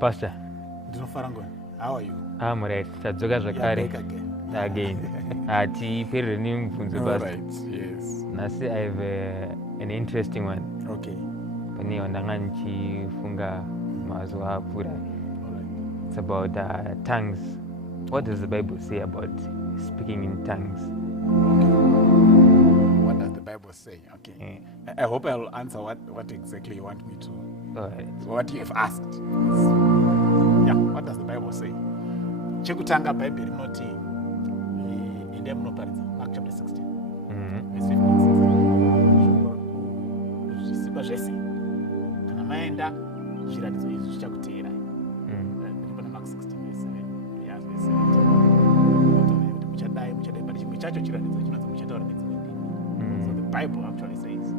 Pastor. How are you? I'm right. Tadzoka zvakare. Again. Tipere nimubvunzo All Pastor. right, yes. Nasi I have an interesting one. Okay. Pane wandanga ndichifunga mazuva apfuura. All right. It's about tongues. What does the Bible say about speaking in tongues? Okay. What does the Bible say? Okay. I hope I'll answer what exactly you want me to. All right. What you have asked. Yeah, what does the Bible say? Chekutanga Bible rinoti ende munoparidza Mark chapter 16. Verse 15. Zvisikwa zvese kana maenda zviratidzo izvi zvichakuteerai. Pana Mark 16 verse 7. Yeah, verse 17. Kuti muchadai but chimwe chacho chiratidzo chinonzi muchataura nedzimwe ndimi. So the Bible actually says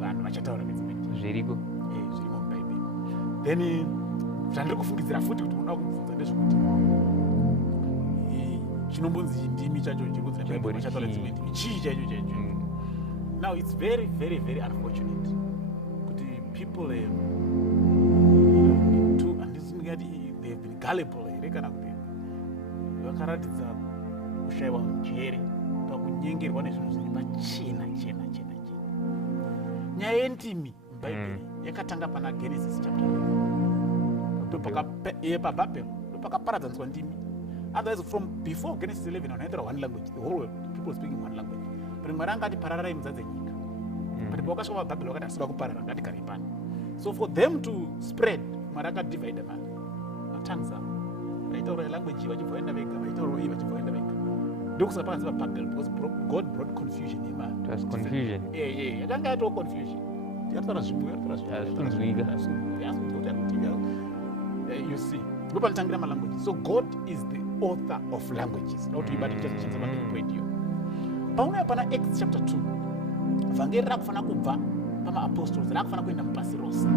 vanhu vachataura nedzimwe ndimi. Zviriko? Zvirimo muBhayibheri. Then zvandiri kufungidzira futi kuti unoda kubvunza ndezvekuti chinombonzi ndimi chacho chirikudzi neBhayibheri vachataura nedzimwe ndimi. Chii chaicho. Now it's very, very, very unfortunate kuti people they have been gullible here kana kuti vakaratidza kushayiwa njere pakunyengerwa nezvinhu zviri pachena. Nyaya yendimi muBhayibheri yakatanga pana Genesis chapter 11. PaBabel ndopakaparadzaniswa ndimi. Otherwise from before Genesis 11 wanaitira one language, the whole world people speaking one language. But Mwari angati pararai muzadze nyika. But pakasvika paBabel wakati asida kuparara ngatigare pano. So for them to spread, Mwari akadivide matongues avo. Vaitaura language vachibva vaenda vega, vaitaura iyi vachibva vaenda vega. Ndokusaka pakanzi paBabel because God brought confusion in man. It was confusion. Yakanga yatoo confusion. Yataura zvimwe. You see, ndopanotangira malanguages. So God is the author of languages. Nautibati kuchachinza point hiyo. Paunouya pana Acts chapter 2. Vhangeri rakufana kubva pama-apostles rakufana kuenda mupasi rose.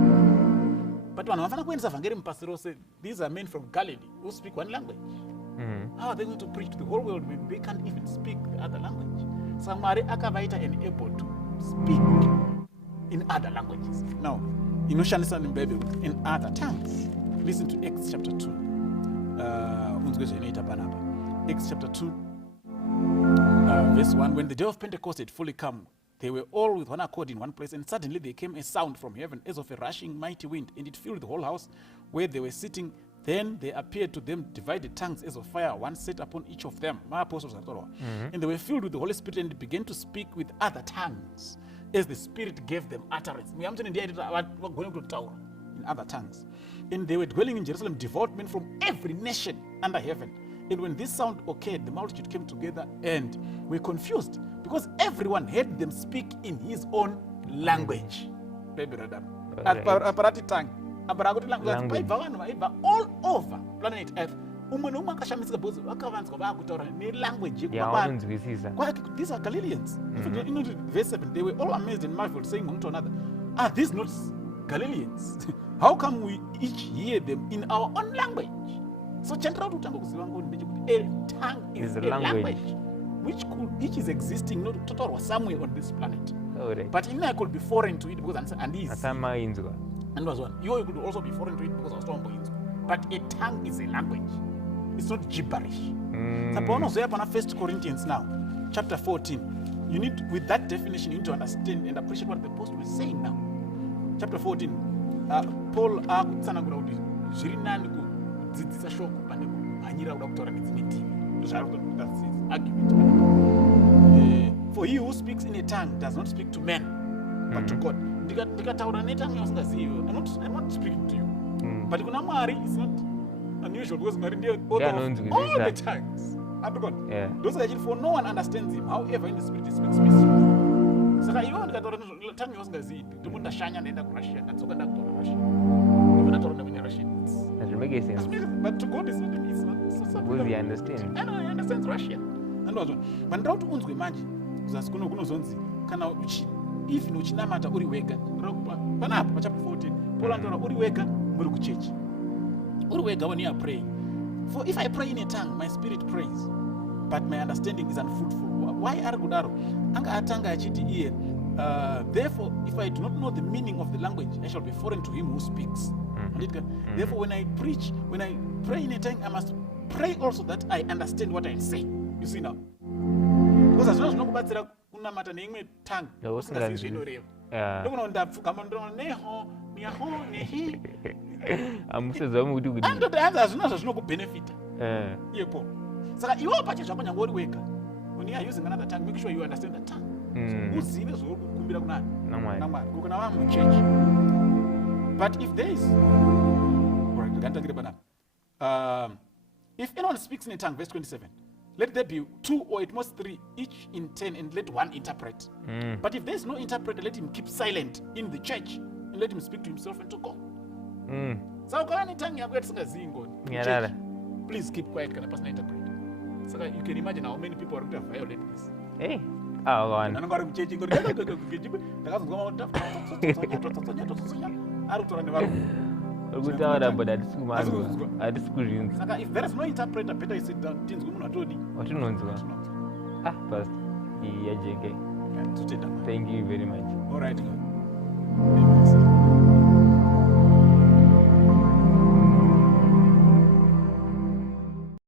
But vanhu vafana kuendesa vhangeri mupasi rose, these are men from Galilee who speak one language. How are they going to preach to the whole world when they can't even speak the other language? Saka Mwari akavaita able to speak in other languages. Now, inoshandisa muBhayibheri in other tongues. Listen to Acts chapter 2. Acts chapter 2, verse 1. When the day of Pentecost had fully come, they were all with one accord in one place, and suddenly there came a sound from heaven as of a rushing mighty wind, and it filled the whole house where they were sitting. Then there appeared to them divided tongues as of fire, one set upon each of them. My apostles and they were filled with the Holy Spirit and began to speak with other tongues as the Spirit gave them utterance. In other tongues. And they were dwelling in Jerusalem, devout men from every nation under heaven. And when this sound occurred, the multitude came together and were confused because everyone heard them speak in his own language. Aparati tongue. Aparakuti language. All over planet Earth. These are Galileans. Verse 7, they were all amazed and marveled, saying one to another, are these not Galileans? How come we each hear them in our own language? So a tongue is a language which is existing not total somewhere on this planet. But in there could be foreign to it because and is. And was one. You could also be foreign to it because of storm. But a tongue is a language. It's not gibberish. So 1 Corinthians now, chapter 14. You need, with that definition, you need to understand and appreciate what the apostle is saying now. Chapter 14, Paul akutsanangura kuti zviri nani kudzidzisa shoko pane kumhanyira kuda kutaura nedzimwe ndimi. That's his argument. For he who speaks in a tongue does not speak to men, but to God. Ndikataura netongue yasingazivi, I'm not speaking to you. But kuna Mwari it's not unusual because Mwari ndiye author of all the tongues. Those are for no one understands him. However, in the spirit he speaks mysteries. Saka iwo ndikataura tongue yasingazivi, ndipo ndashanya ndaenda kuRussia, ndadzoka ndakutora Russia. Ndipo ndataura nevine Russian. That will make sense. But to God it's not because he understands. I know he understands Russian. And also, but ndauti unzwe manje kuzasi kunozonzi kana even uchinamata uri wega. Panapa chapter 14, Paul antaura uri wega muri kuchechi. Uri wega when you are praying. For if I pray in a tongue, my spirit prays, but my understanding is unfruitful. Why are kudaro? Anga atanga achiti iye. Therefore, if I do not know the meaning of the language, I shall be foreign to him who speaks Therefore, when I preach, when I pray in a tongue, I must pray also that I understand what I'm saying. You see now? Because as long as you know about the kunamata neimwe tongue, usingazivi zvinoreva. Ndokuno ndapfugama ndono neho, niaho, nehi. Amusezwa kuti kuti. Andoti hanza zvino zvinokubhenefita. Yepo. Saka iwo pacho zvako nyangwe uri wega. When you are using another tongue, make sure you understand the tongue. Uzive zvori kukumbira kunani. Namwari. Kukuna vamwe muchechi. But if there is, if anyone speaks in a tongue, verse 27, let there be 2 or at most 3, each in 10, and let one interpret. But if there is no interpreter, let him keep silent in the church and let him speak to himself and to God. So, please keep quiet, can a person interpret? So you can imagine how many people are going to violate this. Hey, one. If there is no interpreter, better you sit down. Pastor, thank you very much. All right.